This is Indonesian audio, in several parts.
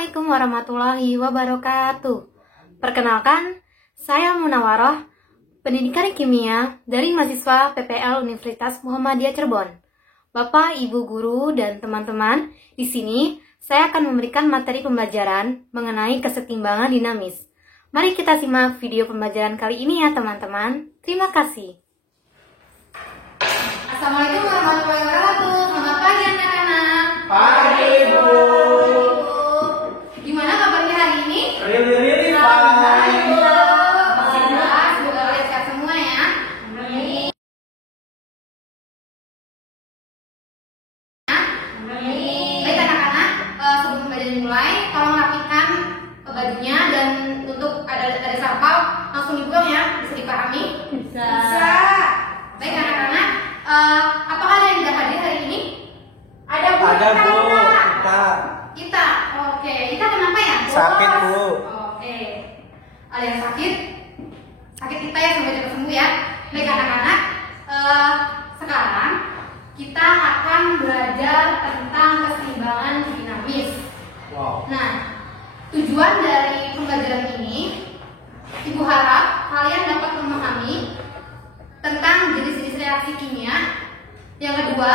Assalamualaikum warahmatullahi wabarakatuh. Perkenalkan, saya Munawaroh, pendidikan kimia dari mahasiswa PPL Universitas Muhammadiyah Cirebon. Bapak, Ibu guru, dan teman-teman, di sini saya akan memberikan materi pembelajaran mengenai kesetimbangan dinamis. Mari kita simak video pembelajaran kali ini ya teman-teman. Terima kasih. Assalamualaikum warahmatullahi wabarakatuh. Selamat pagi anak-anak. Pagi, Bu. Gimana kabarnya hari ini? Rili, Pak. Alhamdulillah, semoga kalian sehat semua ya. Amin. Baik anak-anak, sebelum pembelajaran dimulai, tolong rapikan bajunya dan untuk ada sarpal langsung dibuang ya, bisa dipahami? Bisa. Baik anak-anak, apakah ada yang sudah hadir hari ini? Ada Bu. Kita. Oke, kita kenapa ya? Sakit, Bu. Oke. Ada yang sakit? Sakit kita ya, sampai cepat sembuh ya. Baik anak-anak, sekarang kita akan belajar tentang keseimbangan dinamis. Wow. Nah, tujuan dari pembelajaran ini, Ibu harap kalian dapat memahami tentang jenis-jenis reaksi kimia. Yang kedua,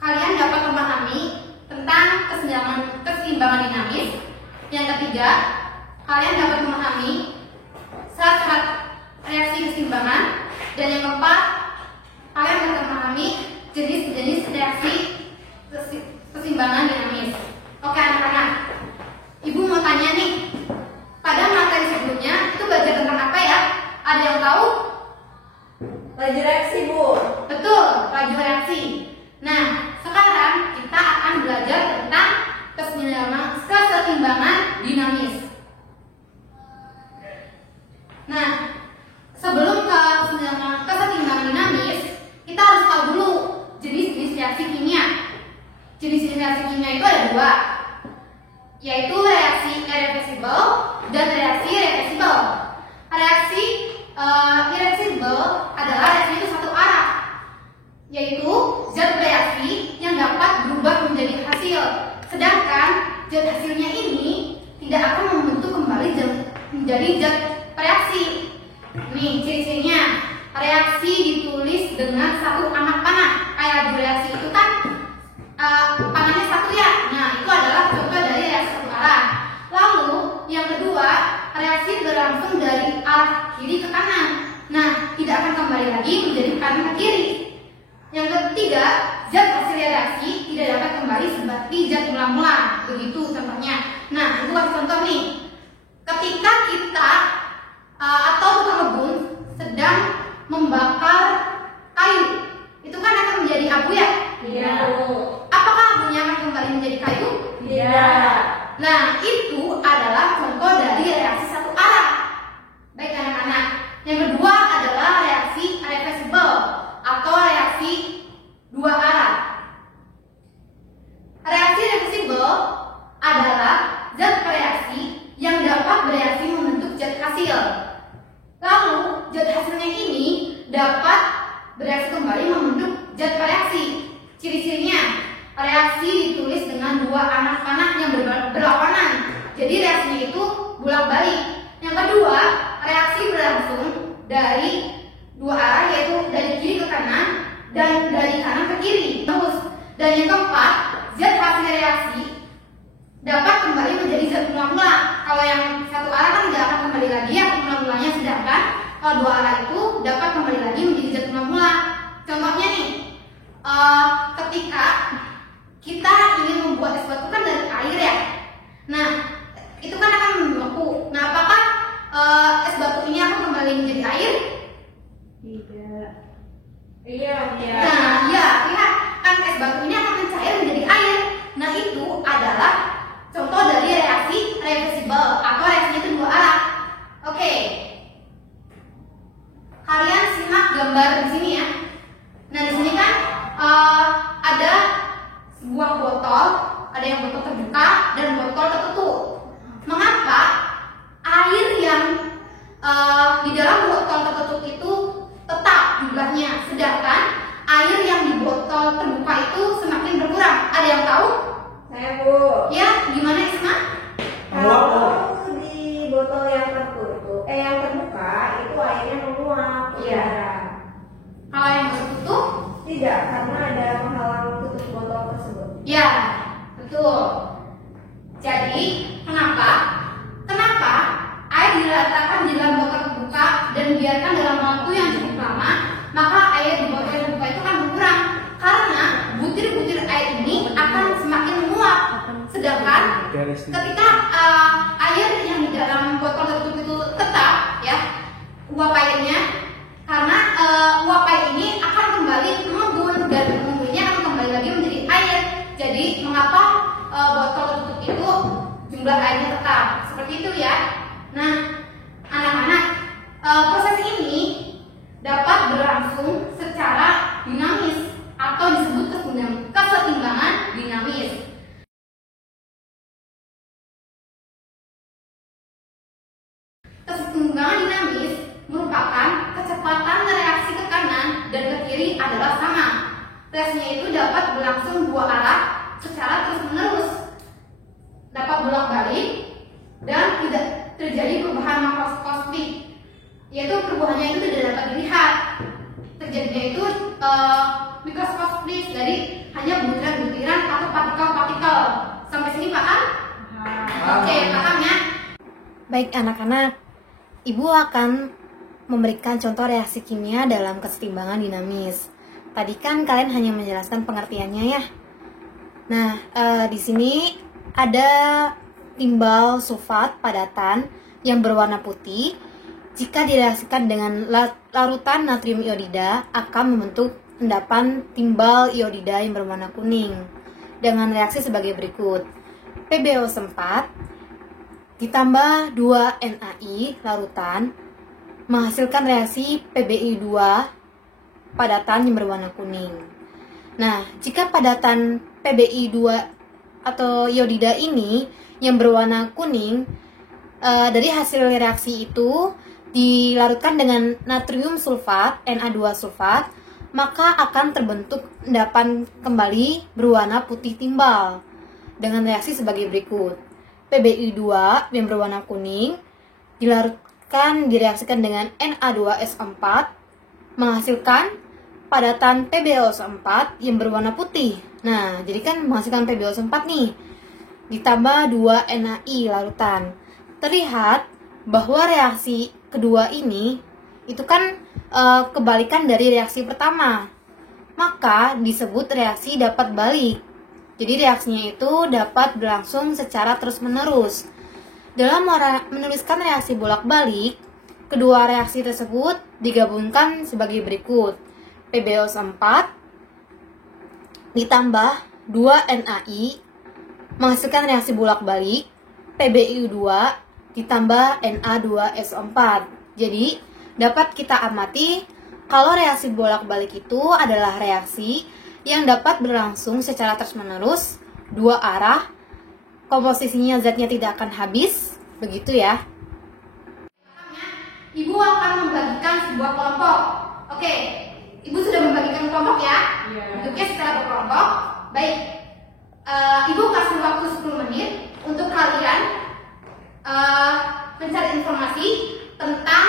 kalian dapat memahami tentang keseimbangan dinamis. Yang ketiga, kalian dapat memahami syarat-syarat reaksi keseimbangan. Dan yang keempat, kalian dapat memahami jenis-jenis reaksi keseimbangan dinamis. Oke anak-anak, Ibu mau tanya nih, pada materi sebelumnya itu belajar tentang apa ya? Ada yang tahu? Laju reaksi, Bu. Betul, laju reaksi. Nah, sekarang kita akan belajar tentang keseimbangan dinamis. Nah, sebelum ke keseimbangan dinamis, kita harus tahu dulu jenis-jenis reaksi kimia. Jenis-jenis reaksi kimia itu ada dua, yaitu reaksi irreversible dan reaksi reversible. Reaksi irreversible adalah reaksi itu satu arah, yaitu zat bereaksi yang dapat berubah menjadi hasil. Sedangkan zat hasilnya ini tidak akan membentuk kembali menjadi zat bereaksi. Nih ciri-cirinya, reaksi ditulis dengan satu anak panah. Kayak reaksi itu kan panahnya satu ya. Nah itu adalah contoh dari reaksi satu arah. Lalu yang kedua, reaksi berlangsung dari arah kiri ke kanan. Nah tidak akan kembali lagi menjadi kanan ke kiri. Yang ketiga, zat hasil reaksi tidak dapat kembali seperti zat mula-mula. Begitu contohnya. Nah, itu kasih contoh nih. Ketika kita atau tukang kebun sedang membakar kayu, itu kan akan menjadi abu ya? Iya, Bu. Apakah abunya akan kembali menjadi kayu? Iya. Nah, itu adalah contoh dari reaksi satu arah. Baik anak-anak. Yang kedua adalah reaksi reversible atau reaksi dua arah. Reaksi reversible adalah zat bereaksi yang dapat bereaksi membentuk zat hasil. Lalu zat hasilnya ini dapat bereaksi kembali membentuk zat bereaksi. Ciri-cirinya, reaksi ditulis dengan dua anak panah yang berlawanan. Jadi reaksinya itu bolak-balik. Yang kedua, reaksi berlangsung dari dua arah, yaitu dari kiri ke kanan dan dari kanan ke kiri terus. Dan yang keempat, zat hasil reaksi dapat kembali menjadi zat mula-mula. Kalau yang satu arah kan tidak akan kembali lagi ya ke mula-mulanya, sedangkan kalau dua arah itu dapat kembali lagi menjadi zat mula-mula. Contohnya nih, ketika kita ingin membuat es batu kan dari air ya. Nah, itu kan akan membeku. Nah, apakah es batu ini akan kembali menjadi air? Tidak. Iya. Nah, iya, lihat kan es batu ini akan mencair menjadi air. Nah, itu adalah contoh dari reaksi reversible atau reaksinya itu dua arah. Oke. Kalian simak gambar di sini ya. Nah, di sini kan ada sebuah botol, ada yang botol terbuka dan botol tertutup. Mengapa air yang di dalam botol tertutup itu tetap jumlahnya, sedangkan air ketika air yang di dalam botol tertutup itu tetap ya, uap airnya, karena uap air ini akan kembali mengembun dan mengumbunnya akan kembali lagi menjadi air. Jadi mengapa botol tertutup itu jumlah airnya tetap seperti itu ya. Nah, anak-anak, proses ini dapat berlangsung secara dinamis atau disebut kesetimbangan dinamis. Kesetimbangan dinamis merupakan kecepatan reaksi ke kanan dan ke kiri adalah sama. Reaksinya itu dapat berlangsung dua arah secara terus-menerus, dapat bolak-balik dan tidak terjadi perubahan makroskopik, yaitu perubahannya itu tidak dapat dilihat. Terjadinya itu mikroskopis, jadi hanya butiran-butiran atau partikel-partikel. Sampai sini paham? Oke, paham ya? Baik anak-anak, Ibu akan memberikan contoh reaksi kimia dalam kesetimbangan dinamis. Tadi kan kalian hanya menjelaskan pengertiannya ya. Nah, di sini ada timbal sulfat padatan yang berwarna putih. Jika direaksikan dengan larutan natrium iodida akan membentuk endapan timbal iodida yang berwarna kuning dengan reaksi sebagai berikut. PbO4 ditambah 2 NaI larutan menghasilkan reaksi PbI2 padatan yang berwarna kuning. Nah, jika padatan PbI2 atau iodida ini yang berwarna kuning dari hasil reaksi itu dilarutkan dengan natrium sulfat, Na2 sulfat, maka akan terbentuk endapan kembali berwarna putih timbal dengan reaksi sebagai berikut. PbI2 yang berwarna kuning direaksikan dengan Na2S4 menghasilkan padatan PbO4 yang berwarna putih. Nah, jadi kan menghasilkan PbO4 nih. Ditambah 2 NaI larutan. Terlihat bahwa reaksi kedua ini itu kan kebalikan dari reaksi pertama. Maka disebut reaksi dapat balik. Jadi reaksinya itu dapat berlangsung secara terus-menerus. Dalam menuliskan reaksi bolak-balik, kedua reaksi tersebut digabungkan sebagai berikut. PbO4 ditambah 2 NaI menghasilkan reaksi bolak-balik PbI2 ditambah Na2S4. Jadi dapat kita amati kalau reaksi bolak-balik itu adalah reaksi yang dapat berlangsung secara terus-menerus dua arah, komposisinya zatnya tidak akan habis, begitu ya. Ibu akan membagikan sebuah kelompok. Oke, Ibu sudah membagikan kelompok ya? Iya. Bentuknya secara berkelompok. Baik, Ibu kasih waktu 10 menit untuk kalian mencari informasi tentang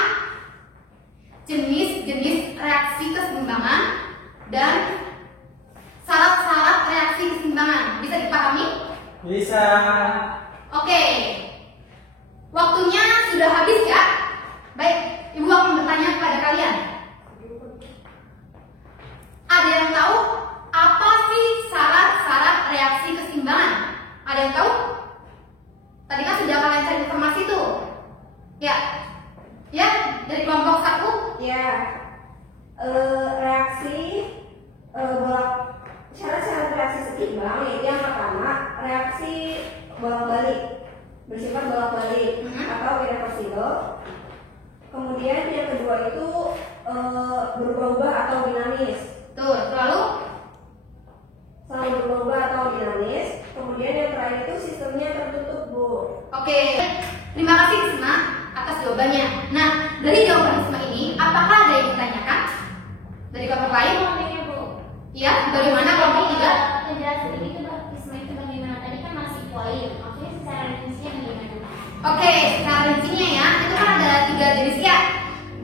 jenis-jenis reaksi keseimbangan dan syarat-syarat reaksi keseimbangan. Bisa dipahami? Bisa. Oke, waktunya sudah habis ya. Baik, Ibu akan bertanya kepada kalian. Ada yang tahu apa sih syarat-syarat reaksi keseimbangan? Ada yang tahu? Tadi kan sudah kalian cari informasi tuh. Ya, ya dari kelompok 1. Ya, reaksi syarat-syarat reaksi seimbang yaitu yang pertama reaksi bolak-balik bersifat bolak-balik atau irreversible. Kemudian yang kedua itu berubah-ubah atau dinamis. Tuh, lalu Selalu berubah atau dinamis. Kemudian yang terakhir itu sistemnya tertutup, Bu. oke. Terima kasih Risma atas jawabannya. Nah, dari jawaban Risma ini, apakah ada yang ditanyakan dari kelompok lain? Iya, bagaimana kelompok 3? Penjelasan ini tuh Risma itu bagaimana tadi kan masih kualitas, maksudnya secara rincinya bagaimana? Oke, secara rincinya ya, itu kan ada 3 jenis ya.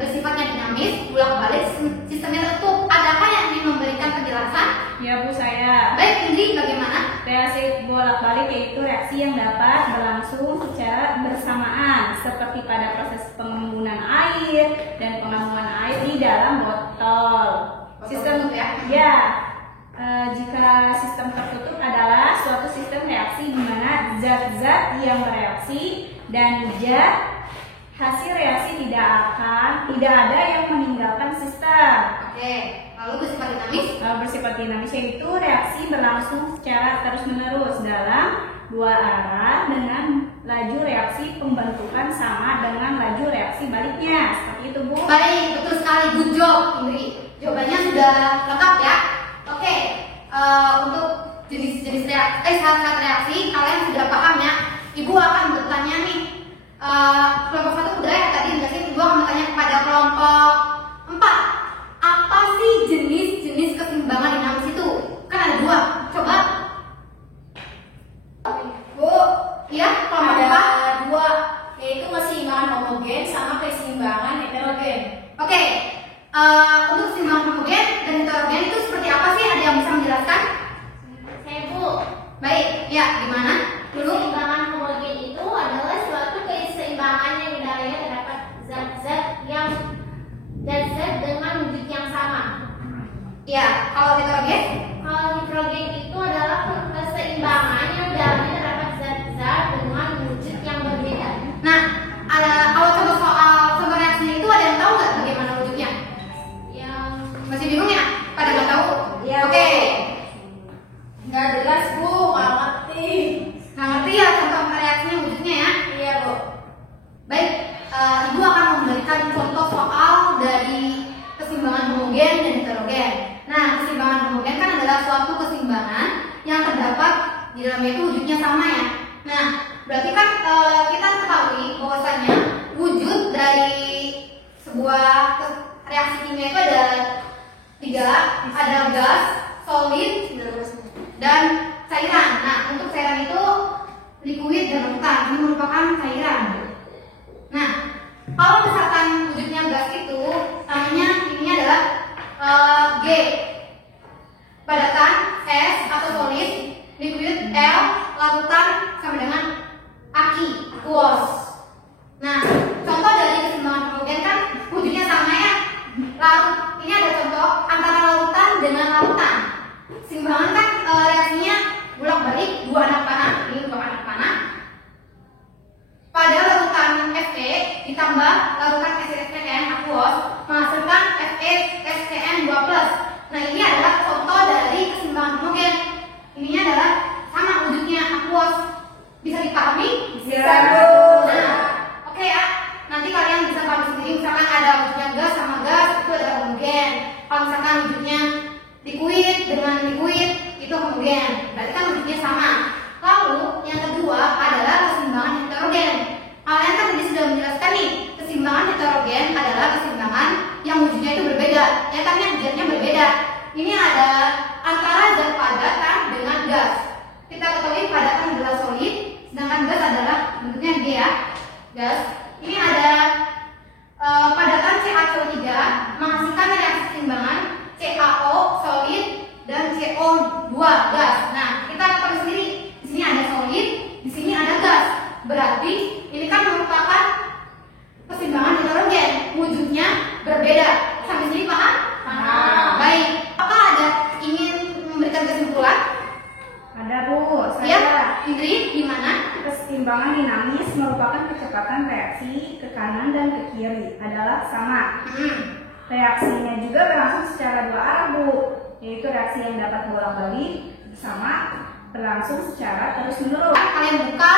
Bersifatnya dinamis, bolak-balik, sistemnya tertutup. Adakah yang ingin memberikan penjelasan? Ya Bu, saya. Baik, Indri, bagaimana? Reaksi bolak-balik yaitu reaksi yang dapat berlangsung secara bersamaan seperti pada proses pengembunan air dan pengambunan air di dalam botol. Sistem ya? Ya, jika sistem tertutup adalah suatu sistem reaksi di mana zat-zat yang bereaksi, dan hasil reaksi tidak ada yang meninggalkan sistem. Oke, lalu bersifat dinamis. Bersifat dinamis yaitu reaksi berlangsung secara terus-menerus dalam dua arah dengan laju reaksi pembentukan sama dengan laju reaksi baliknya. Seperti itu, Bu. Baik, betul sekali. Good job, Indri. Jawabannya sudah lengkap ya. Oke, untuk jenis-jenis syarat reaksi kalian sudah paham ya. Ibu akan bertanya nih, kelompok 1 udah ya tadi jelasin. Ibu akan bertanya kepada kelompok 4. Apa sih jenis-jenis keseimbangan dinamis itu? Kan ada 2. Coba. Bu, ya, kelompok 4. Ada 2, yaitu keseimbangan homogen sama keseimbangan heterogen. Oke, untuk keseimbangan homogen dan heterogen itu seperti apa sih? Ada yang bisa menjelaskan? Saya, Bu. Baik, ya, gimana? Dulu. Keseimbangan homogen itu adalah suatu keseimbangan yang di dalamnya terdapat zat-zat dengan wujud yang sama. Ya, kalau heterogen? Kalau heterogen itu adalah keseimbangan yang di dalamnya terdapat zat-zat dengan wujud yang berbeda. Nah, kalau contoh reaksinya itu ada yang tahu nggak bagaimana wujudnya? Yang Masih bingung ya? Pada nggak tahu? Iya, Oke. nggak jelas, Bu, nggak ngerti. Nggak ngerti ya contoh reaksinya wujudnya ya? Iya, Bu. Baik, Ibu akan memberikan contoh soal dari keseimbangan homogen dan heterogen. Nah, keseimbangan homogen kan adalah suatu keseimbangan yang terdapat di dalamnya itu wujudnya sama ya. Nah, berarti kan kita ketahui bahwasanya wujud dari sebuah reaksi kimia itu ada 3, ada gas, solid, dan cairan. Nah, untuk cairan itu liquid dan lautan, ini merupakan cairan. Nah, kalau misalkan wujudnya gas itu namanya ini adalah G, padatan, S atau solid, liquid, L, lautan sama dengan aki, aqueous. Nah, contoh dari keseimbangan homogen kan wujudnya sama ya. Laut, ini ada contoh antara lautan dengan lautan. Keseimbangan kan reaksinya bolak-balik 2 anak panah. Ini 2 anak panah. Pada larutan Fe ditambah larutan SiSN aqueous menghasilkan FeSCN2+. Nah, ini adalah contoh dari keseimbangan homogen. Ininya adalah sama wujudnya aqueous. Bisa dipahami? Bisa, Bu. Nah, oke ya. Nanti kalian bisa pahami sendiri. Misalkan ada wujudnya gas sama gas, itu adalah homogen. Kalau misalkan wujudnya liquid dengan liquid, itu homogen. Berarti kan wujudnya sama. Lalu yang kedua adalah keseimbangan heterogen. Kalian kan tadi sudah menjelaskan nih, keseimbangan heterogen adalah keseimbangan yang wujudnya itu berbeda. Ya kan, zatnya berbeda. Ini ada antara zat padatan dengan gas. Kita ketahui padatan adalah solid, sedangkan gas adalah bentuknya G ya, gas. Ini ada padatan CaCO3 menghasilkan reaksi keseimbangan CaO solid dan CO2 gas. Nah, kita ketahui sendiri. Di sini ada solid, di sini ada gas. Berarti ini kan merupakan keseimbangan heterogen, wujudnya berbeda. Sampai sini paham? Paham. Baik. Apakah ada ingin memberikan kesimpulan? Ada, Bu. Ya, Saya Indri, gimana? keseimbangan dinamis merupakan kecepatan reaksi ke kanan dan ke kiri adalah sama. Reaksinya juga berlangsung secara 2 arah, Bu, yaitu reaksi yang dapat bolak-balik sama berlangsung secara terus-menerus. Kalian buka